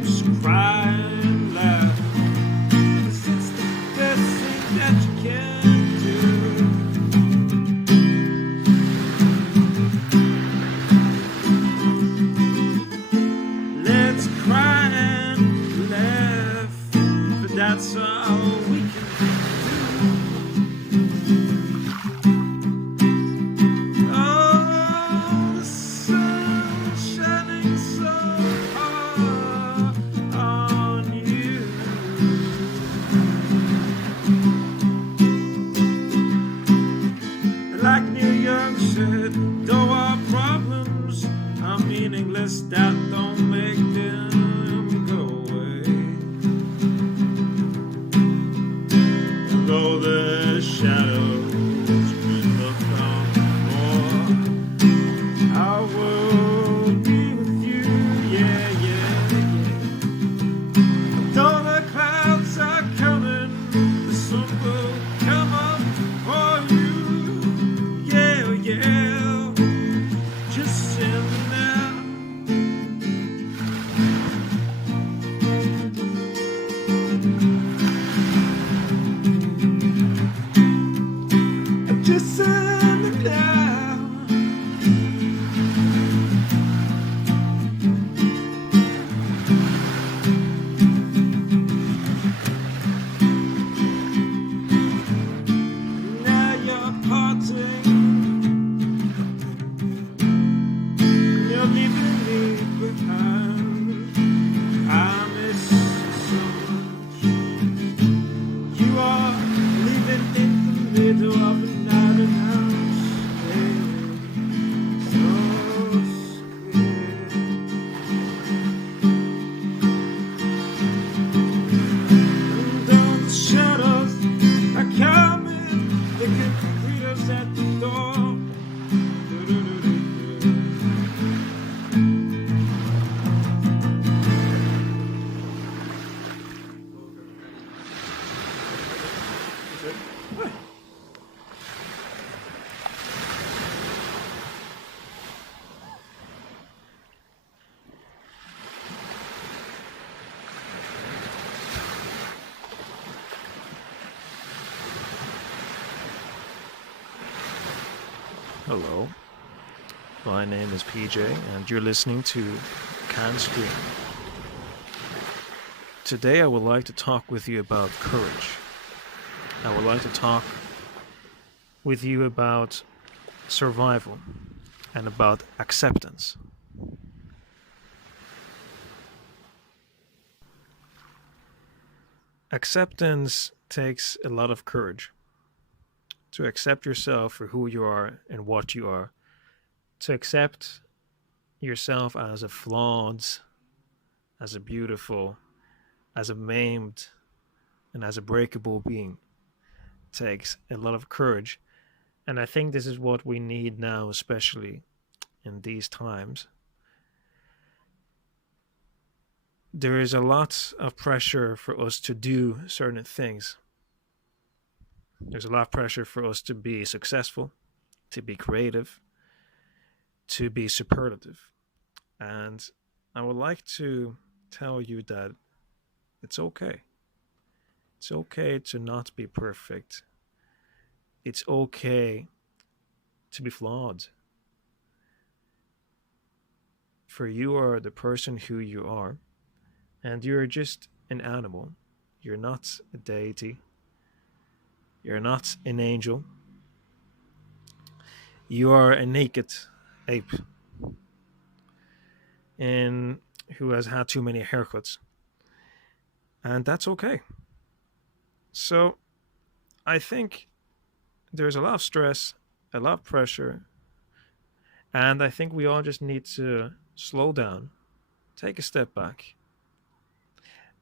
lips cry and laugh. 'Cause it's the best thing that you can do. Let's cry and laugh, but that's all we can do. Oh, the sun shining so hard on you. Like Neil Young said, though our problems are meaningless, that don't make them go away. And though the shadows will look on more, I will be with you, yeah, yeah, yeah. Though the clouds are coming, the sun will come up for you, yeah, yeah. Just send me now. Just send me now. Now you're parting. You're leaving me behind. I miss you so much. You are leaving in the middle of a night and house. So scared. And though the shadows are coming, they can greet us at the door. Hello, my name is PJ, and you're listening to Kant's Dream. Today I would like to talk with you about courage. I would like to talk with you about survival and about acceptance. Acceptance takes a lot of courage. To accept yourself for who you are and what you are. To accept yourself as a flawed, as a beautiful, as a maimed, and as a breakable being takes a lot of courage. And I think this is what we need now, especially in these times. There is a lot of pressure for us to do certain things. There's a lot of pressure for us to be successful, to be creative, to be superlative. And I would like to tell you that it's okay. It's okay to not be perfect. It's okay to be flawed. For you are the person who you are, and you're just an animal. You're not a deity. You're not an angel. You are a naked ape, and who has had too many haircuts. And that's okay. So I think there's a lot of stress, a lot of pressure, and I think we all just need to slow down, take a step back,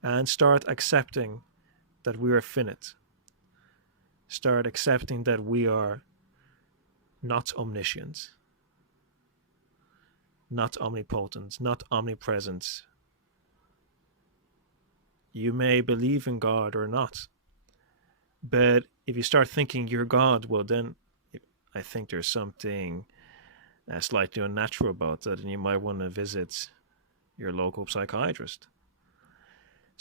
and start accepting that we are finite. Start accepting that we are not omniscient, not omnipotent, not omnipresent. You may believe in God or not, but if you start thinking you're God, well then I think there's something slightly unnatural about that, and you might want to visit your local psychiatrist.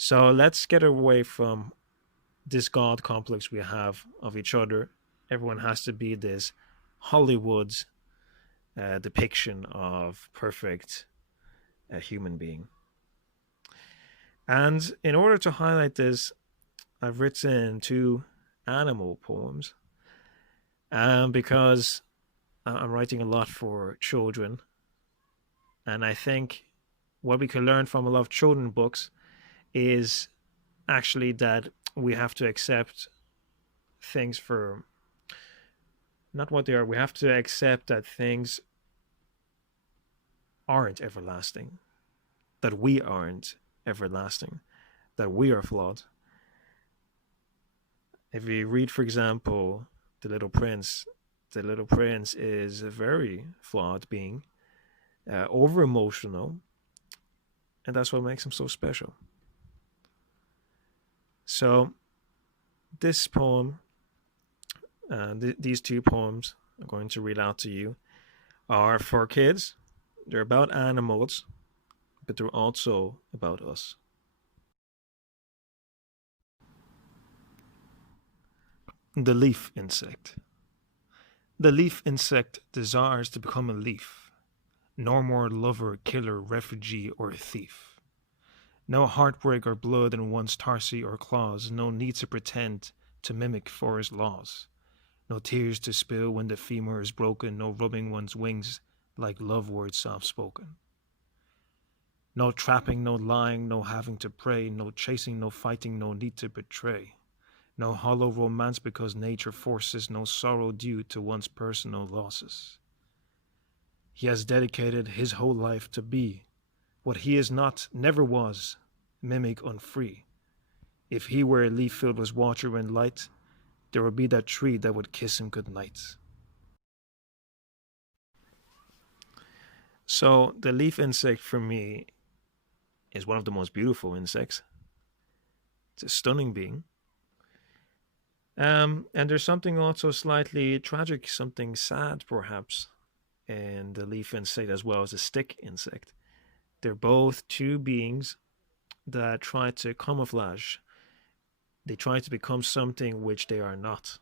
So let's get away from this god complex we have of each other. Everyone has to be this Hollywood depiction of perfect human being. And in order to highlight this, I've written two animal poems because I'm writing a lot for children. And I think what we can learn from a lot of children books is actually that we have to accept things for not what they are. We have to accept that things aren't everlasting, that we aren't everlasting, that we are flawed. If you read, for example, the Little Prince is a very flawed being, over emotional, and that's what makes him so special. So, this poem, these two poems I'm going to read out to you, are for kids. They're about animals, but they're also about us. The leaf insect. The leaf insect desires to become a leaf. No more lover, killer, refugee, or thief. No heartbreak or blood in one's tarsi or claws. No need to pretend to mimic forest laws. No tears to spill when the femur is broken. No rubbing one's wings like love words soft spoken. No trapping, no lying, no having to pray. No chasing, no fighting, no need to betray. No hollow romance because nature forces. No sorrow due to one's personal losses. He has dedicated his whole life to be what he is not, never was, mimic unfree. If he were a leaf filled with water and light, there would be that tree that would kiss him good night. So the leaf insect for me is one of the most beautiful insects. It's a stunning being. And there's something also slightly tragic, something sad perhaps, in the leaf insect as well as the stick insect. They're both two beings that try to camouflage. They try to become something which they are not.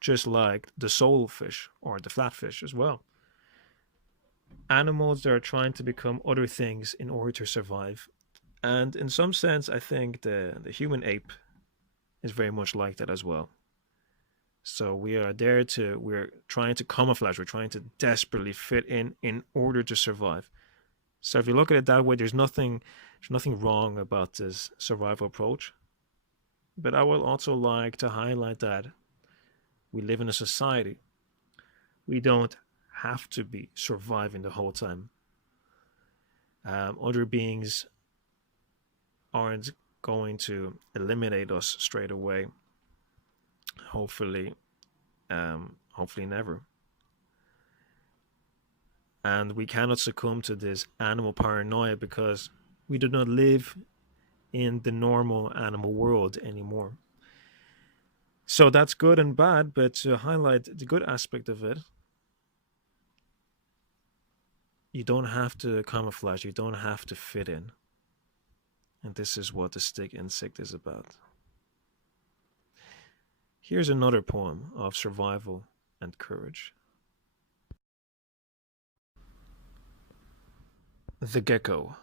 Just like the soulfish or the flatfish as well. Animals that are trying to become other things in order to survive. And in some sense, I think the human ape is very much like that as well. So we're trying to camouflage, we're trying to desperately fit in order to survive. So if you look at it that way, there's nothing wrong about this survival approach. But I would also like to highlight that we live in a society. We don't have to be surviving the whole time. Other beings aren't going to eliminate us straight away. Hopefully never. And we cannot succumb to this animal paranoia because we do not live in the normal animal world anymore. So that's good and bad, but to highlight the good aspect of it, you don't have to camouflage, you don't have to fit in. And this is what the stick insect is about. Here's another poem of survival and courage. The Gecko.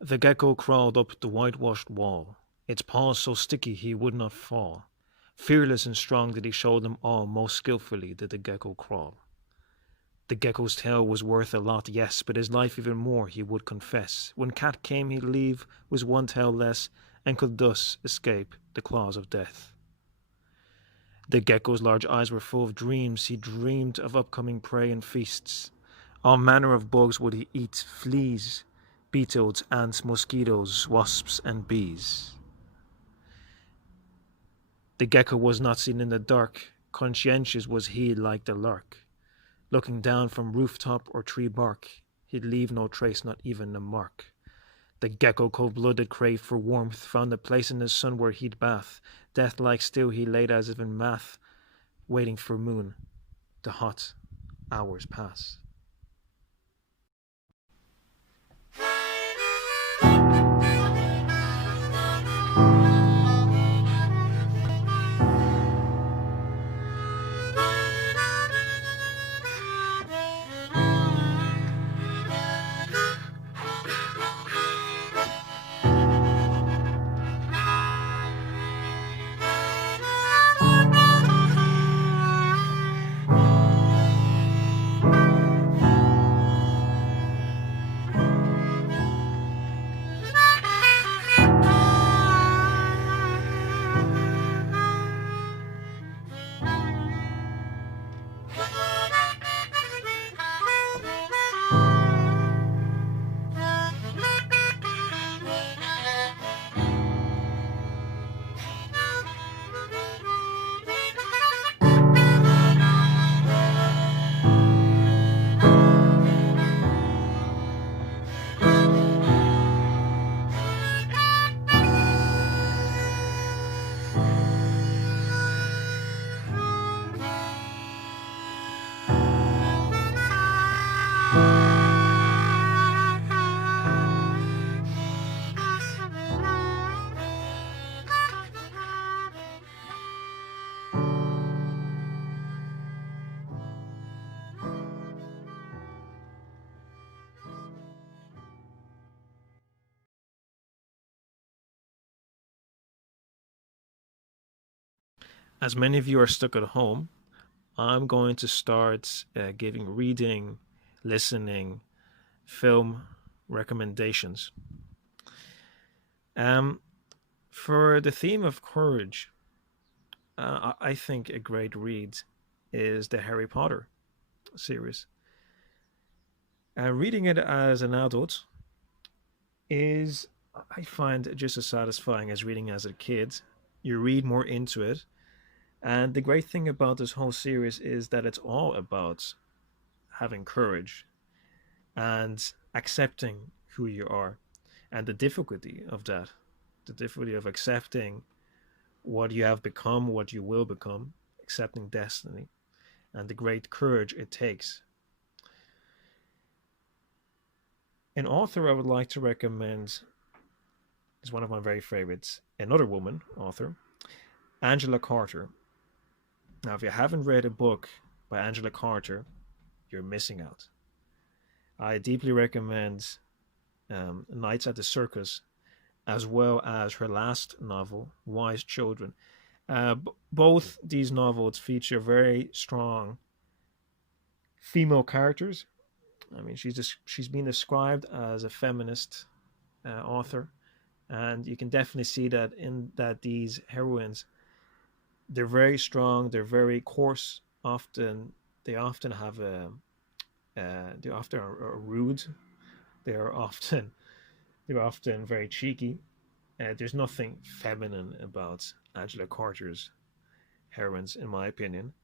The gecko crawled up the whitewashed wall, its paws so sticky he would not fall. Fearless and strong did he show them all, most skillfully did the gecko crawl. The gecko's tail was worth a lot, yes, but his life even more, he would confess. When cat came he'd leave with one tail less, and could thus escape the claws of death. The gecko's large eyes were full of dreams, he dreamed of upcoming prey and feasts. All manner of bugs would he eat, fleas, beetles, ants, mosquitoes, wasps, and bees. The gecko was not seen in the dark, conscientious was he like the lark. Looking down from rooftop or tree bark, he'd leave no trace, not even a mark. The gecko, cold-blooded, craved for warmth, found a place in the sun where he'd bath. Death-like still he laid as if in math, waiting for moon. The hot hours pass. as many of you are stuck at home, I'm going to start giving reading, listening, film recommendations. For the theme of courage, I think a great read is the Harry Potter series. Reading it as an adult is, I find, just as satisfying as reading as a kid. You read more into it. And the great thing about this whole series is that it's all about having courage and accepting who you are, and the difficulty of that, the difficulty of accepting what you have become, what you will become, accepting destiny, and the great courage it takes. An author I would like to recommend is one of my very favorites, another woman author, Angela Carter. Now, if you haven't read a book by Angela Carter, you're missing out. I deeply recommend Nights at the Circus, as well as her last novel, Wise Children. Both these novels feature very strong female characters. I mean, she's been described as a feminist author, and you can definitely see that in that these heroines, they're very strong, they're very coarse. They often have they often are rude. They're often very cheeky. There's nothing feminine about Angela Carter's heroines, in my opinion.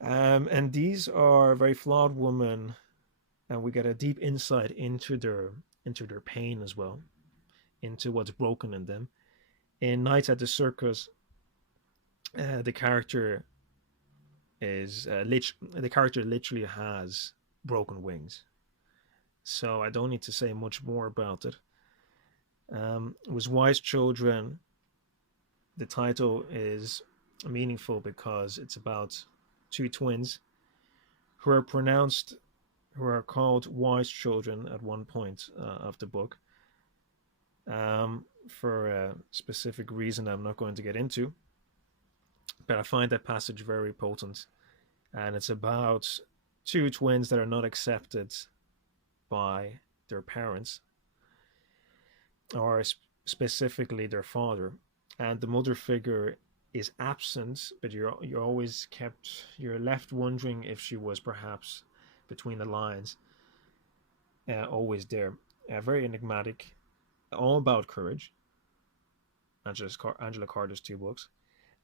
And these are very flawed women, and we get a deep insight into their pain as well, into what's broken in them. In Nights at the Circus, the character literally has broken wings. So I don't need to say much more about it. It was Wise Children. The title is meaningful because it's about two twins who are called wise children at one point of the book, for a specific reason I'm not going to get into. But I find that passage very potent, and it's about two twins that are not accepted by their parents, or specifically their father, and the mother figure is absent, but you're left wondering if she was perhaps between the lines, always there. Very enigmatic, all about courage. Angela Carter's two books,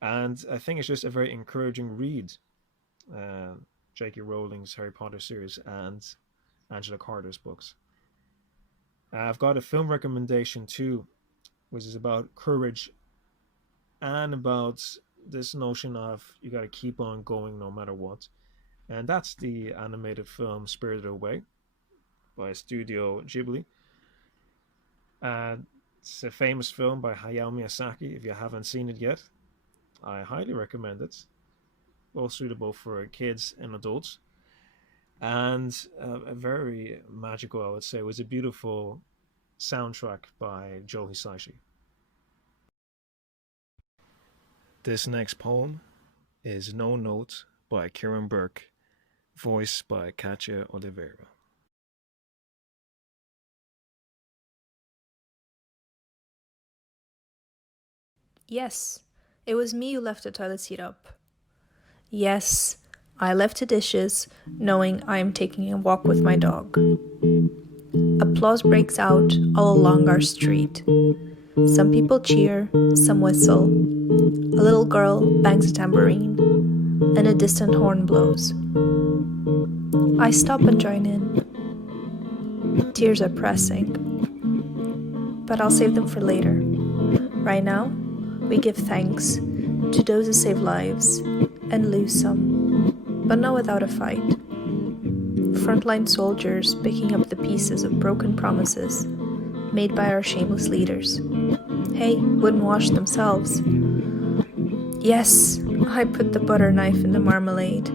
and I think it's just a very encouraging read. J.K. Rowling's Harry Potter series and Angela Carter's books. I've got a film recommendation too, which is about courage and about this notion of you got to keep on going no matter what. And that's the animated film Spirited Away by Studio Ghibli. It's a famous film by Hayao Miyazaki. If you haven't seen it yet, I highly recommend it. Both suitable for kids and adults. And a very magical, I would say, it was a beautiful soundtrack by Joe Hisaishi. This next poem is No Note by Kyron Bourke, voiced by Cátia Oliveira. Yes, it was me who left the toilet seat up. Yes, I left the dishes, knowing I am taking a walk with my dog. Applause breaks out all along our street. Some people cheer, some whistle. A little girl bangs a tambourine, and a distant horn blows. I stop and join in. Tears are pressing, but I'll save them for later. Right now, we give thanks to those who save lives and lose some, but not without a fight. Frontline soldiers picking up the pieces of broken promises made by our shameless leaders. Hey, wouldn't wash themselves. Yes, I put the butter knife in the marmalade.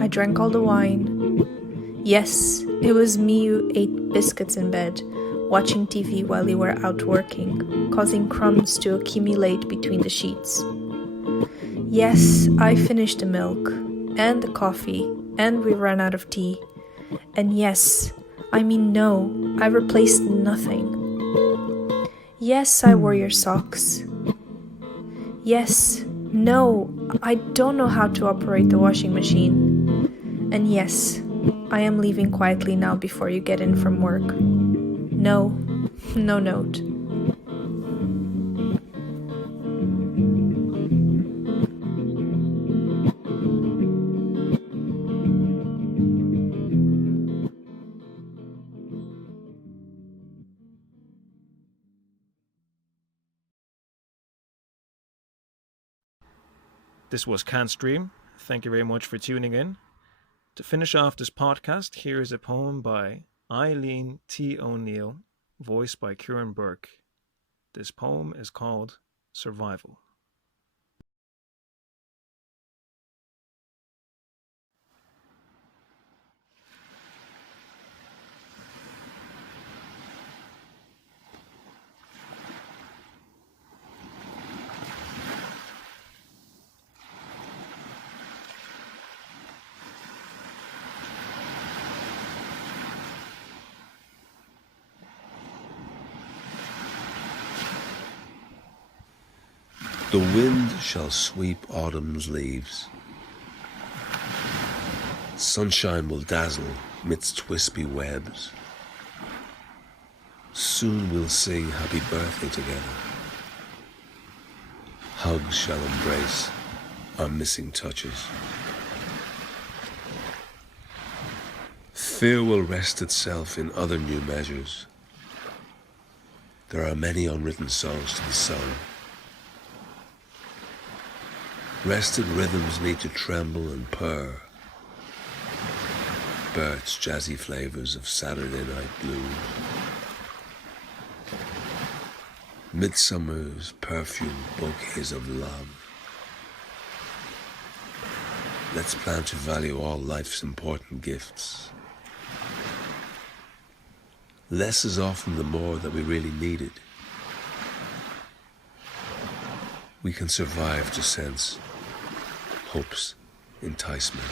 I drank all the wine. Yes, it was me who ate biscuits in bed, watching TV while you were out working, causing crumbs to accumulate between the sheets. Yes, I finished the milk, and the coffee, and we ran out of tea. And yes, I mean no, I replaced nothing. Yes, I wore your socks. Yes, no, I don't know how to operate the washing machine. And yes, I am leaving quietly now before you get in from work. No, no note. This was Kant's Dream. Thank you very much for tuning in. To finish off this podcast, here is a poem by Eileen T. O'Neill, voiced by Kyron Bourke. This poem is called Survival. The wind shall sweep autumn's leaves. Sunshine will dazzle midst wispy webs. Soon we'll sing happy birthday together. Hugs shall embrace our missing touches. Fear will rest itself in other new measures. There are many unwritten songs to be sung. Rested rhythms need to tremble and purr. Bert's jazzy flavors of Saturday night blues. Midsummer's perfume bouquets of love. Let's plan to value all life's important gifts. Less is often the more that we really needed. We can survive to sense hope's enticement.